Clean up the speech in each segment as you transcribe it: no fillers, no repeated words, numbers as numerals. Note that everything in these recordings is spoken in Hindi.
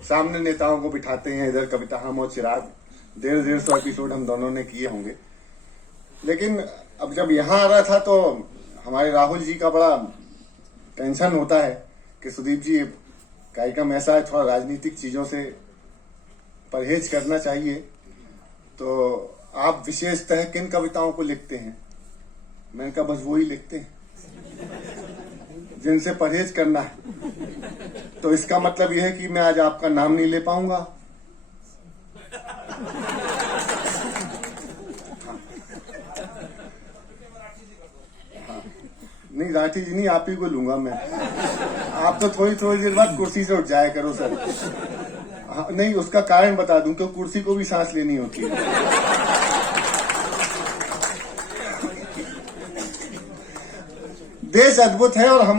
सामने नेताओं को बिठाते हैं, इधर कविता हम और चिराग 150 एपिसोड हम दोनों ने किए होंगे। लेकिन अब जब यहाँ आ रहा था तो हमारे राहुल जी का बड़ा टेंशन होता है कि सुदीप जी कार्यक्रम ऐसा है, थोड़ा राजनीतिक चीजों से परहेज करना चाहिए। तो आप विशेषतः किन कविताओं को लिखते हैं? मैंने कहा बस वो ही लिखते हैं जिनसे परहेज करना है। तो इसका मतलब यह है कि मैं आज आपका नाम नहीं ले पाऊंगा। नहीं राठी जी नहीं, आप ही को लूंगा मैं। आप तो थोड़ी थोड़ी देर बाद कुर्सी से उठ जाया करो सर। हाँ, नहीं उसका कारण बता दूं, क्योंकि कुर्सी को भी सांस लेनी होती है। देश अद्भुत है और हम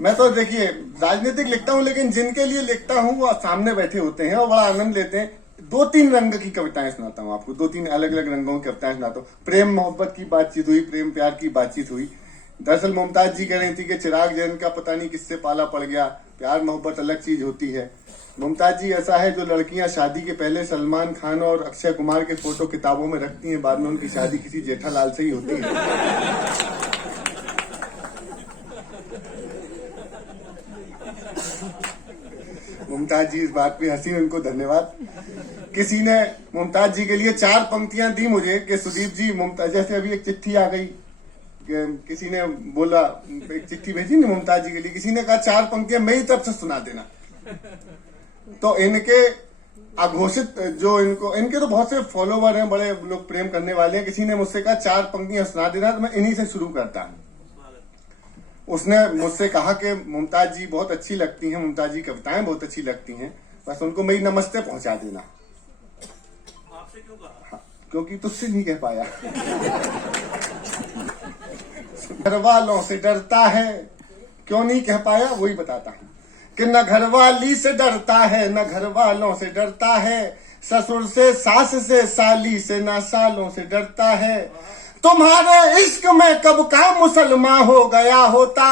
मैं तो देखिए राजनीतिक लिखता हूं, लेकिन जिनके लिए लिखता हूं वो सामने बैठे होते हैं और बड़ा आनंद लेते हैं। 2-3 रंग की कविताएं सुनाता हूं आपको, 2-3 अलग अलग रंगों की कविताएं सुनाता हूं। प्रेम मोहब्बत की बातचीत हुई, प्रेम प्यार की बातचीत हुई। दरअसल मुमताज जी कह रही थी कि चिराग जैन का पता नहीं किससे पाला पड़ गया, प्यार मोहब्बत अलग चीज होती है। मुमताज जी ऐसा है, जो लड़कियां शादी के पहले सलमान खान और अक्षय कुमार के फोटो किताबों में रखती हैं, बाद में उनकी शादी किसी जेठालाल से ही होती है। मुमताज जी इस बात पे हंसी, उनको धन्यवाद। किसी ने मुमताज जी के लिए 4 पंक्तियां दी मुझे कि सुदीप जी मुमताज, जैसे अभी एक चिट्ठी आ गई, किसी ने बोला, एक चिट्ठी भेजी ना मुमताज जी के लिए, किसी ने कहा 4 पंक्तियां मेरी तरफ से सुना देना। तो इनके अघोषित जो इनके तो बहुत से फॉलोवर हैं, बड़े लोग प्रेम करने वाले हैं। किसी ने मुझसे कहा 4 पंक्तियां सुना देना, तो मैं इन्हीं से शुरू करता हूं। उसने मुझसे कहा कि मुमताज जी बहुत अच्छी लगती हैं, मुमताज जी कविताएं बहुत अच्छी लगती हैं, बस उनको मेरी नमस्ते पहुंचा देना। आपसे क्यों कहा? हाँ, क्योंकि तुझसे नहीं कह पाया। घर वालों से डरता है, क्यों नहीं कह पाया वही बताता हूं कि न घरवाली से डरता है, न घर वालों से डरता है, ससुर से, सास से, साली से, न सालों से डरता है। तुम्हारे इश्क में कब का मुसलमान हो गया होता,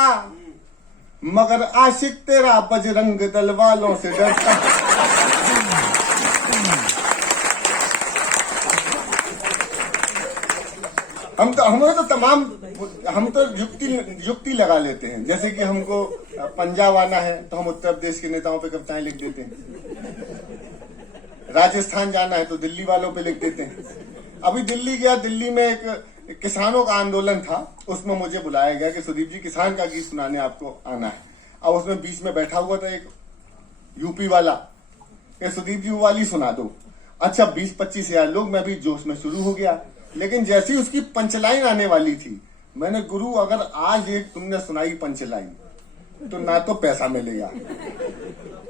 मगर आशिक तेरा बजरंग दल वालों से डरता है। हम तो युक्ति लगा लेते हैं। जैसे कि हमको पंजाब आना है तो हम उत्तर प्रदेश के नेताओं पे कविताएं लिख देते हैं। राजस्थान जाना है तो दिल्ली वालों पे लिख देते हैं। अभी दिल्ली गया, दिल्ली में एक किसानों का आंदोलन था, उसमें मुझे बुलाया गया कि सुदीप जी किसान का गीत सुनाने आपको आना है। अब उसमें बीच में बैठा हुआ था एक यूपी वाला कि सुदीप जी वो वाली सुना दो। अच्छा 20-25 हजार लोग, मैं भी जोश में शुरू हो गया। लेकिन जैसे ही उसकी पंचलाइन आने वाली थी, मैंने गुरु अगर आज एक तुमने सुनाई पंचलाइन तो ना तो पैसा मिलेगा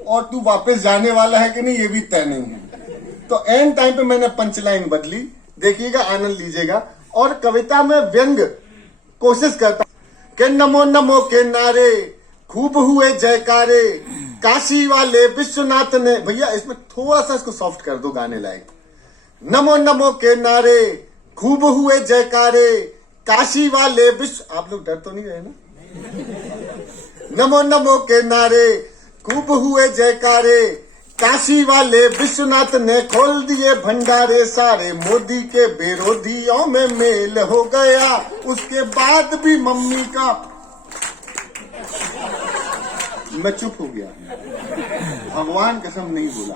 और तू वापस जाने वाला है कि नहीं ये भी तय नहीं है। तो एंड टाइम पे मैंने पंचलाइन बदली, देखिएगा, आनंद लीजिएगा। और कविता में व्यंग कोशिश करता कि नमो नमो के नारे खूब हुए जयकारे, काशी वाले विश्वनाथ ने, भैया इसमें थोड़ा सा इसको सॉफ्ट कर दो गाने लायक। नमो नमो के नारे खूब हुए जयकारे, काशी वाले विश्व, आप लोग डर तो नहीं रहे ना? नमो नमो के नारे खूब हुए जयकारे, काशी वाले विश्वनाथ ने खोल दिए भंडारे सारे, मोदी के विरोधियों में मेल हो गया, उसके बाद भी मम्मी का। मैं चुप हो गया, भगवान कसम नहीं बोला,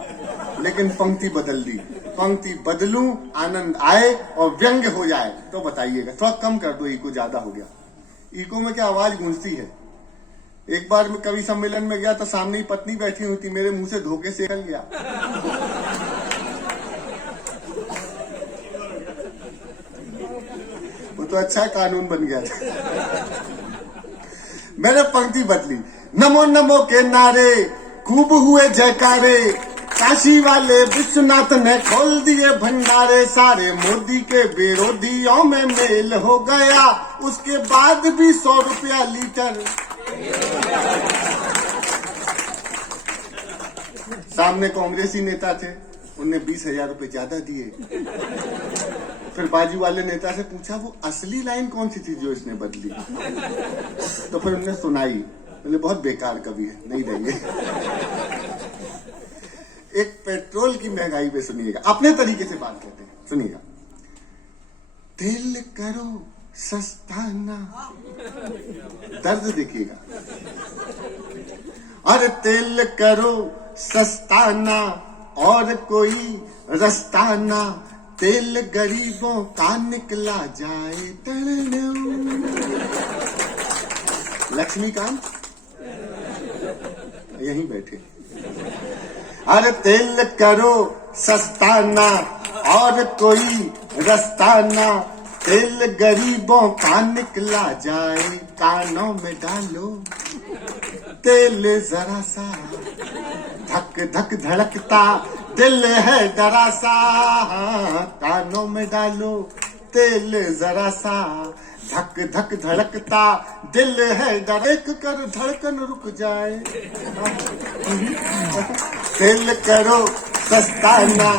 लेकिन पंक्ति बदल दी। पंक्ति बदलूं, आनंद आए और व्यंग्य हो जाए तो बताइएगा। थोड़ा कम कर दो, इको ज्यादा हो गया। इको में क्या आवाज गूंजती है। एक बार मैं कवि सम्मेलन में गया तो सामने ही पत्नी बैठी हुई थी, मेरे मुंह से धोखे से निकल गया। वो तो अच्छा कानून बन गया था। मैंने पंक्ति बदली, नमो नमो के नारे खूब हुए जयकारे, काशी वाले विश्वनाथ ने खोल दिए भंडारे सारे, मोदी के विरोधियों में मेल हो गया, उसके बाद भी 100 रुपया लीटर। सामने कांग्रेसी नेता थे, उनने 20,000 रुपए ज्यादा दिए। फिर बाजू वाले नेता से पूछा वो असली लाइन कौन सी थी जो इसने बदली, तो फिर उन्होंने सुनाई। बोले बहुत बेकार कवि है, नहीं देंगे। एक पेट्रोल की महंगाई पे सुनिएगा, अपने तरीके से बात कहते हैं, सुनिएगा। तेल करो सस्ता ना, दर्द देखिएगा। अरे तेल करो सस्ता ना और कोई रास्ता ना, तेल गरीबों का निकला जाए। लक्ष्मीकांत यहीं बैठे। अरे तेल करो सस्ता ना और कोई रास्ता ना, तेल गरीबों का निकला जाए। कानों में डालो तेल जरा सा, धक धक धड़कता दिल है डरा सा। कानों में डालो तेल जरा सा, धक धक धड़कता दिल है डरा। एक कर धड़कन रुक जाए। तेल करो सस्ता ना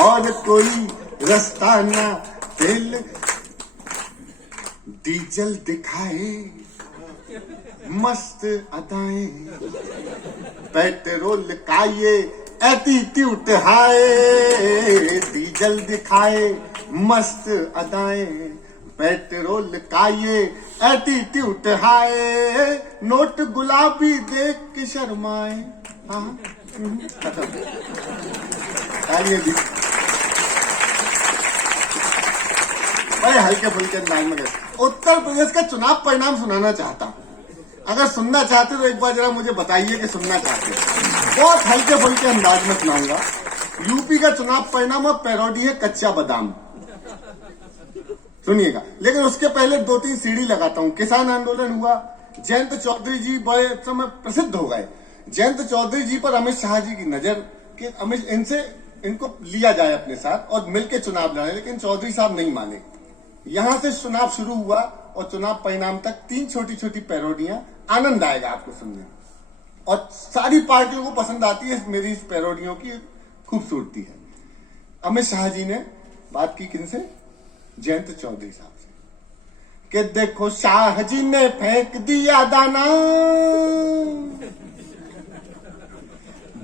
और कोई रास्ता ना, तेल डीजल दिखाए मस्त अदाएं, पेट्रोल का ये एटीट्यूड हाय। डीजल दिखाए मस्त अदाएं, पेट्रोल का ये एटीट्यूड हाय। नोट गुलाबी देख के शर्माए। हाँ खत्म। भी बड़े हल्के फुल्के अंदाज में गए। उत्तर प्रदेश का चुनाव परिणाम सुनाना चाहता हूं। अगर सुनना चाहते तो एक बार जरा मुझे बताइए कि सुनना चाहते हैं। बहुत हल्के फुल्के अंदाज में सुनाऊंगा। यूपी का चुनाव परिणाम और पैरोडी है कच्चा बादाम, सुनिएगा। लेकिन उसके पहले 2-3 सीढ़ी लगाता हूं। किसान आंदोलन हुआ, जयंत चौधरी जी बड़े समय प्रसिद्ध हो गए। जयंत चौधरी जी पर अमित शाह जी की नजर कि अमित इनको लिया जाए अपने साथ और मिलकर चुनाव लड़े, लेकिन चौधरी साहब नहीं माने। यहां से चुनाव शुरू हुआ और चुनाव परिणाम तक 3 छोटी छोटी पैरोडियां। आनंद आएगा आपको सुनने में और सारी पार्टियों को पसंद आती है मेरी इस पैरोडियों की खूबसूरती है। अमित शाह जी ने बात की किनसे? जयंत चौधरी साहब से कि देखो शाह जी ने फेंक दिया दाना,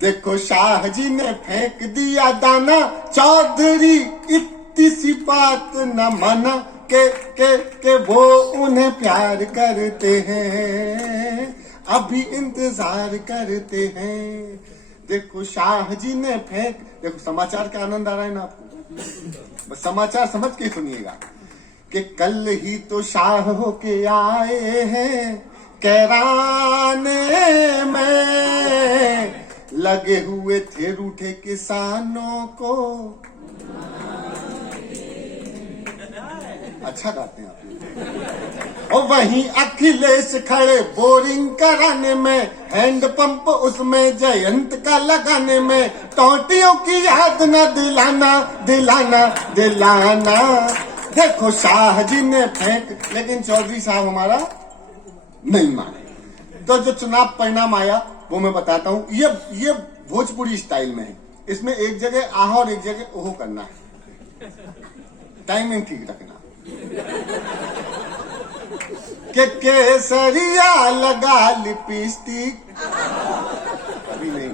देखो शाह जी ने फेंक दिया दाना, चौधरी इतनी सी बात न माना के वो उन्हें प्यार करते हैं, अभी इंतजार करते हैं। देखो शाह जी ने फेंक, देखो समाचार का आनंद आ रहा है ना आपको, बस समाचार समझ के सुनिएगा कि कल ही तो शाह होके आए हैं कैराने में, लगे हुए थे रूठे किसानों को। अच्छा गाते हैं आप। और वहीं अखिलेश खड़े बोरिंग कराने में, हैंडपंप उसमें जयंत का लगाने में, टोटियों की याद न दिलाना दिलाना दिलाना। देखो शाह जी ने फेंक, लेकिन चौधरी साहब हमारा नहीं माने। तो जो चुनाव परिणाम आया वो मैं बताता हूं। ये भोजपुरी स्टाइल में है। इसमें एक जगह आह और एक जगह ओहो करना है, टाइमिंग ठीक रखना। के केसरिया लगा लिपस्टिक, अभी नहीं।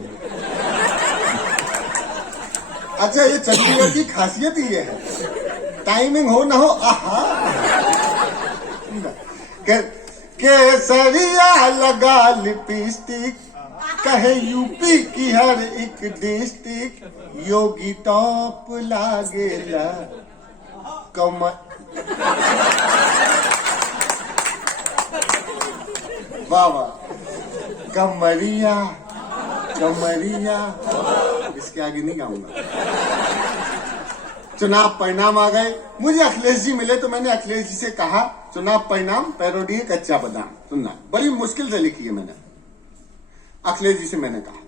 अच्छा, ये चंडीगढ़ की खासियत ही है, टाइमिंग हो ना हो आहा। केसरिया लगा लिपस्टिक, कहे यूपी की हर एक डिस्ट्रिक्ट, योगी टॉप लागेला कमर। वाह वाह, कमरिया कमरिया, इसके आगे नहीं गाऊंगा। चुनाव परिणाम आ गए, मुझे अखिलेश जी मिले तो मैंने अखिलेश जी से कहा चुनाव परिणाम पैरोडी है कच्चा बादाम। सुनना, बड़ी मुश्किल से लिखी है मैंने। अखिलेश जी से मैंने कहा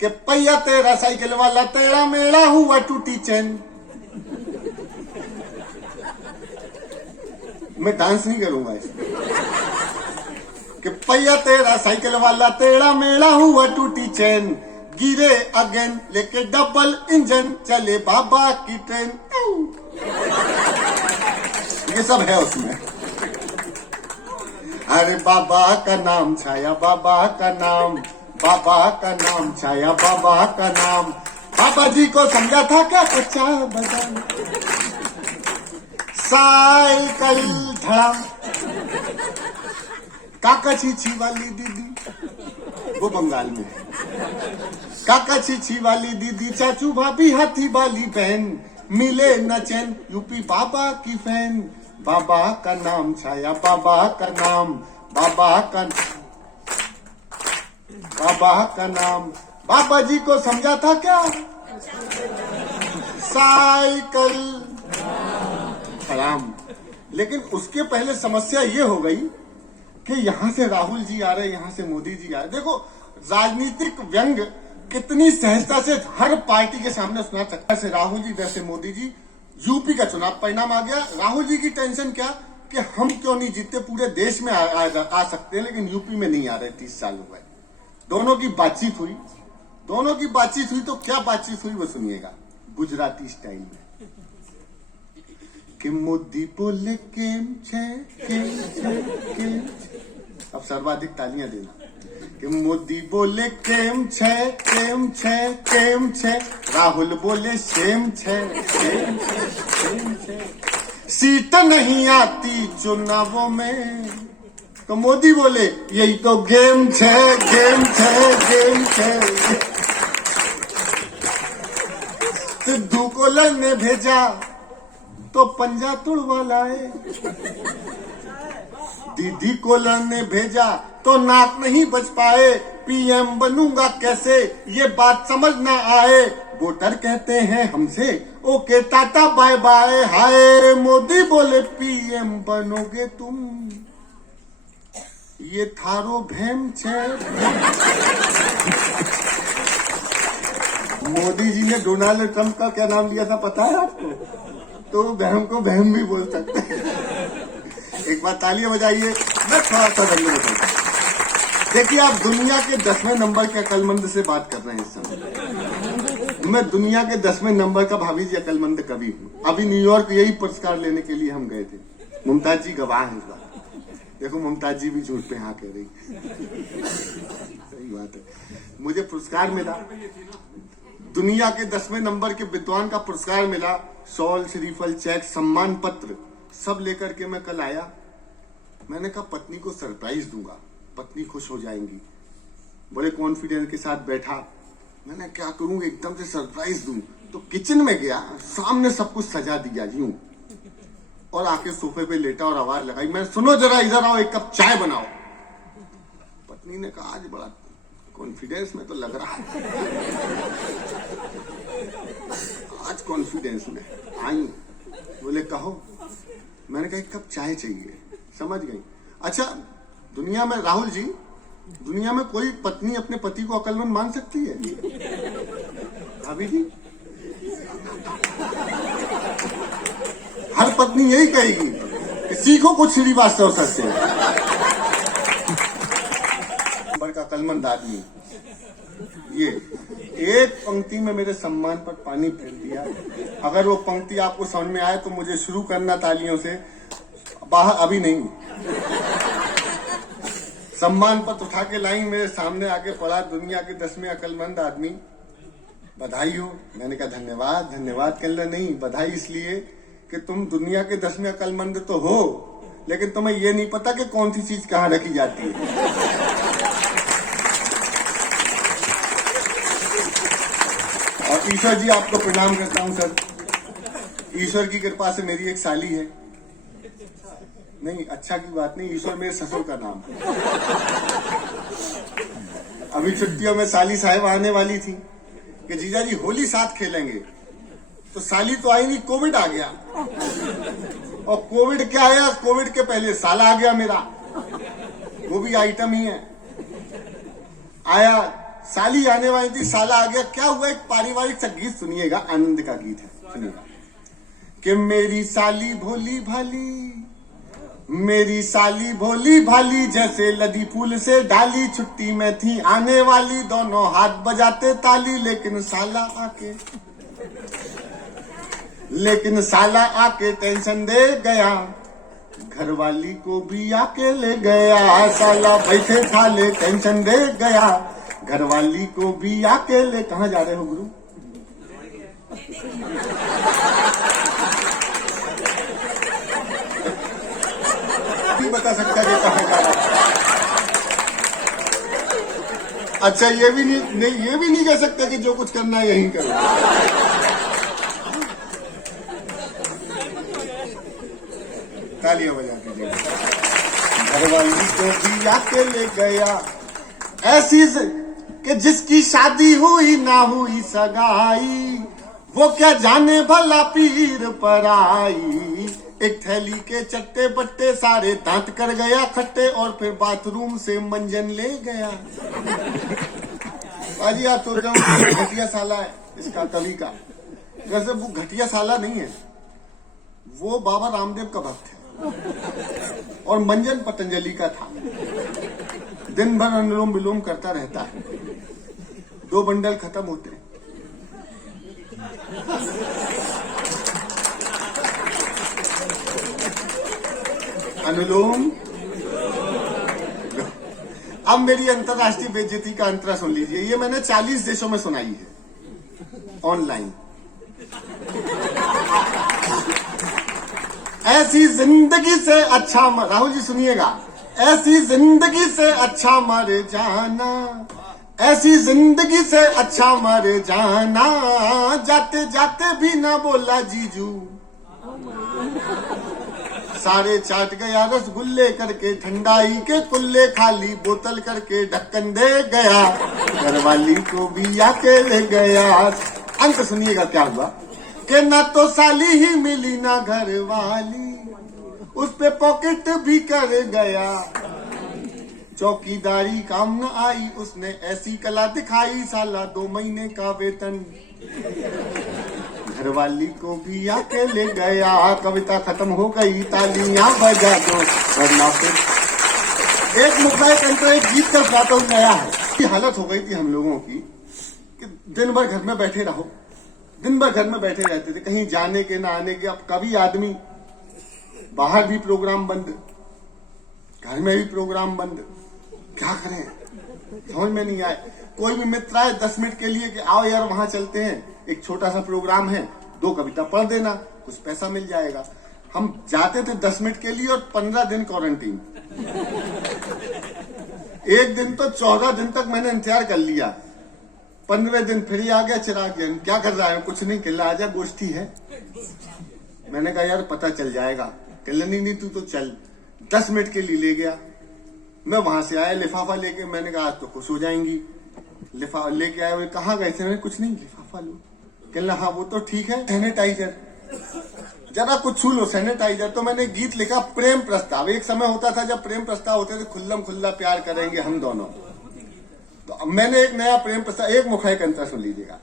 कि पहिया तेरा साइकिल वाला, तेरा मेरा हुआ टूटी चैन। मैं डांस नहीं करूंगा इसमें। कि पहिया तेरा साइकिल वाला, तेरा मेरा हुआ टूटी चैन, गिरे अगेन लेके डबल इंजन, चले बाबा की ट्रेन। ये सब है उसमें। अरे बाबा का नाम छाया, बाबा का नाम, बाबा का नाम छाया, बाबा का नाम, पापा जी को समझा था क्या कच्चा बादाम, साइकिल धड़ाम, काका छीछी वाली दीदी, वो बंगाल में है, काका छीछी वाली दीदी, चाचू भाभी हाथी वाली बहन, मिले न चैन, यूपी बाबा की फैन, बाबा का नाम छाया, बाबा का नाम, बाबा का नाम, बाबा जी को समझा था क्या साइकिल सलाम। लेकिन उसके पहले समस्या ये हो गई कि यहां से राहुल जी आ रहे, यहां से मोदी जी आ रहे। देखो राजनीतिक व्यंग कितनी सहजता से हर पार्टी के सामने सुना सकता है। राहुल जी जैसे मोदी जी, यूपी का चुनाव परिणाम आ गया, राहुल जी की टेंशन क्या कि हम क्यों नहीं जीतते, पूरे देश में आ सकते हैं लेकिन यूपी में नहीं आ रहे, 30 साल हो गए। दोनों की बातचीत हुई, तो क्या बातचीत हुई वो सुनिएगा गुजराती स्टाइल में। कि मोदी बोले केम छे, अब सर्वाधिक तालियां देना। कि मोदी बोले केम छे, राहुल बोले सेम छे, सीट नहीं आती चुनावों में, तो मोदी बोले यही तो गेम छे। सिद्धू को लड़ने भेजा तो पंजा तुड़वा लाए, दीदी को लड़ने भेजा तो नाक नहीं बच पाए, पीएम बनूंगा कैसे ये बात समझ ना आए, वोटर कहते हैं हमसे ओके टाटा बाय बाय, हाय मोदी बोले पीएम बनोगे तुम, ये थारो भैम छे। मोदी जी ने डोनाल्ड ट्रंप का क्या नाम लिया था पता है आपको? तो बहम को बहम भी बोल सकते हैं। एक बार तालियां बजाइए। मैं थोड़ा सा धन्यवाद करता हूं। देखिए आप दुनिया के 10वें नंबर के अकलमंद से बात कर रहे हैं इस समय। मैं दुनिया के 10वें नंबर का भाभी जी अकलमंद कवि हूँ। अभी न्यूयॉर्क यही पुरस्कार लेने के लिए हम गए थे। मुमताज जी गवाह हैं इस बात। देखो मुमताज जी भी झूठ पे हाँ कह रही। सही बात है। मुझे पुरस्कार मिला, दुनिया के 10वें नंबर के विद्वान का पुरस्कार मिला, शॉल, श्रीफल, चेक, सम्मान पत्र सब लेकर के मैं कल आया। मैंने कहा पत्नी को सरप्राइज दूंगा, पत्नी खुश हो जाएंगी। बड़े कॉन्फिडेंस के साथ बैठा, मैंने क्या करूं एकदम से सरप्राइज दूं, तो किचन में गया, सामने सब कुछ सजा दिया यूं, और आके सोफे पे लेटा और आवाज लगाई, मैं सुनो जरा इधर आओ, एक कप चाय बनाओ। पत्नी ने कहा आज बड़ा कॉन्फिडेंस में तो लग रहा है, आज कॉन्फिडेंस में आई। बोले कहो। मैंने कहा एक कप चाय चाहिए। समझ गई। अच्छा दुनिया में राहुल जी, दुनिया में कोई पत्नी अपने पति को अकलमंद मान सकती है? भाभी जी, हर पत्नी यही कहेगी कि सीखो कुछ श्रीवास्तव सर से। नंबर का अकलमंद आदमी ये एक पंक्ति में मेरे सम्मान पर पानी फेर दिया। अगर वो पंक्ति आपको समझ में आए तो मुझे शुरू करना तालियों से, बाहर अभी नहीं। सम्मान पत्र उठा के लाइन मेरे सामने आके पड़ा, दुनिया के 10वें अकलमंद आदमी, बधाई हो। मैंने कहा धन्यवाद। धन्यवाद के लिए नहीं, बधाई इसलिए कि तुम दुनिया के 10वें अकलमंद तो हो, लेकिन तुम्हें ये नहीं पता कि कौन सी चीज कहाँ रखी जाती है। और ईश्वर जी आपको प्रणाम करता हूं सर। ईश्वर की कृपा से मेरी एक साली है। नहीं अच्छा की बात नहीं, ईश्वर मेरे ससुर का नाम है। अभी छुट्टियों में साली साहब आने वाली थी कि जीजा जी होली साथ खेलेंगे, तो साली तो आई नहीं, कोविड आ गया। और कोविड क्या आया, कोविड के पहले साला आ गया मेरा, वो भी आइटम ही है। आया, साली आने वाली थी, साला आ गया। क्या हुआ, एक पारिवारिक सा गीत सुनिएगा, आनंद का गीत है, सुनिएगा। कि मेरी साली भोली भाली, मेरी साली भोली भाली, जैसे लदी फूल से डाली, छुट्टी में थी आने वाली, दोनों हाथ बजाते ताली, लेकिन साला आके टेंशन दे गया, घरवाली को भी आके ले गया। साला बैठे थाले टेंशन दे गया, घरवाली को भी आके ले। कहाँ जा रहे हो गुरु? नहीं बता सकता कि कहाँ जा रहा है। अच्छा ये भी नहीं कह सकते कि जो कुछ करना है यहीं करो। तालियां बजा दीजिए। घरवाली को भी आके ले गया ऐसी कि जिसकी शादी हुई ना हुई सगाई, वो क्या जाने भला पीर पर आई। एक थैली के चट्टे बट्टे सारे दांत कर गया खट्टे, और फिर बाथरूम से मंजन ले गया। अजी आप सोच रहे हो घटिया साला है इसका कवि का, वैसे वो घटिया साला नहीं है, वो बाबा रामदेव का भक्त है और मंजन पतंजलि का था। दिन भर अनुलोम विलोम करता रहता है, 2 बंडल खत्म होते हैं। अनुलोम। अब मेरी अंतरराष्ट्रीय बेइज्जती का अंतरा सुन लीजिए, ये मैंने 40 देशों में सुनाई है ऑनलाइन। ऐसी जिंदगी से अच्छा राहुल जी सुनिएगा, ऐसी जिंदगी से अच्छा मर जाना, ऐसी जिंदगी से अच्छा मर जाना, जाते जाते भी ना बोला जीजू, सारे चाट गया रसगुल्ले करके, ठंडाई के कुल्ले खाली बोतल करके ढक्कन दे गया, घरवाली को भी आके ले गया। अंत सुनिएगा क्या हुआ कि ना तो साली ही मिली ना घरवाली, उस पे पॉकेट भी कर गया, चौकीदारी काम न आई, उसने ऐसी कला दिखाई, साला 2 महीने का वेतन घरवाली को भी आके ले गया। कविता खत्म हो गई, तालियां बजा दो वरना फिर। एक मुद्दा एक गीत का गाता हूं नया है। हालत हो गई थी हम लोगों की कि दिन भर घर में बैठे रहो, दिन भर घर में बैठे रहते थे, कहीं जाने के ना आने के। अब कभी आदमी बाहर भी प्रोग्राम बंद, घर में भी प्रोग्राम बंद, क्या करें समझ में नहीं आए। कोई भी मित्र आए 10 मिनट के लिए कि आओ यार वहां चलते हैं, एक छोटा सा प्रोग्राम है, 2 कविता पढ़ देना, कुछ पैसा मिल जाएगा। हम जाते थे 10 मिनट के लिए और 15 दिन क्वारंटीन। एक दिन तो 14 दिन तक मैंने इंतजार कर लिया, 15वें दिन फिर ही आ गया चिराग, क्या कर रहा है, कुछ नहीं, कहला आजा गोष्ठी है। मैंने कहा यार पता चल जाएगा, कहला नहीं तू तो चल। 10 मिनट के लिए ले गया, मैं वहां से आया लिफाफा लेके, मैंने कहा आज तो खुश हो जाएंगी। लिफाफा लेके आया, कहाँ गए थे, मैंने कुछ नहीं, लिफाफा लो। कहला हाँ वो तो ठीक है, सैनिटाइजर जरा कुछ छू लो, सैनिटाइजर। तो मैंने गीत लिखा प्रेम प्रस्ताव। एक समय होता था जब प्रेम प्रस्ताव होते थे, खुल्लम खुल्ला प्यार करेंगे हम दोनों। तो अब मैंने एक नया प्रेम प्रस्ताव, एक मुखा एक अंतर सुन लीजिएगा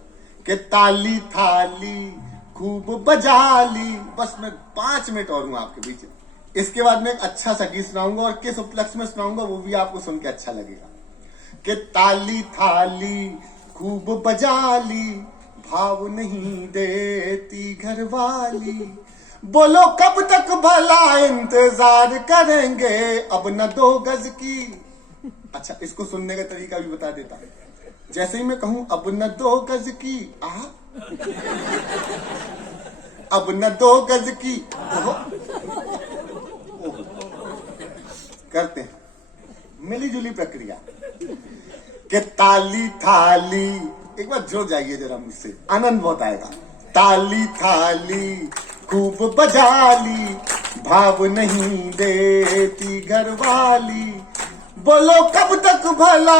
कि ताली थाली खूब बजा ली। बस मैं 5 मिनट और हूं आपके बीच, इसके बाद मैं एक अच्छा सा गीत सुनाऊंगा और किस उपलक्ष्य में सुनाऊंगा वो भी आपको सुन के अच्छा लगेगा। कि ताली थाली खूब बजा ली, भाव नहीं देती घरवाली, बोलो कब तक भला इंतजार करेंगे, अब न 2 गज की। अच्छा इसको सुनने का तरीका भी बता देता, जैसे ही मैं कहूं अब न 2 गज की, अब न 2 गज की करते हैं, मिली जुली प्रक्रिया। कि ताली थाली, एक बार जुड़ जाइए जरा मुझसे, आनंद बहुत आएगा। ताली थाली खूब बजा ली, भाव नहीं देती घरवाली, बोलो कब तक भला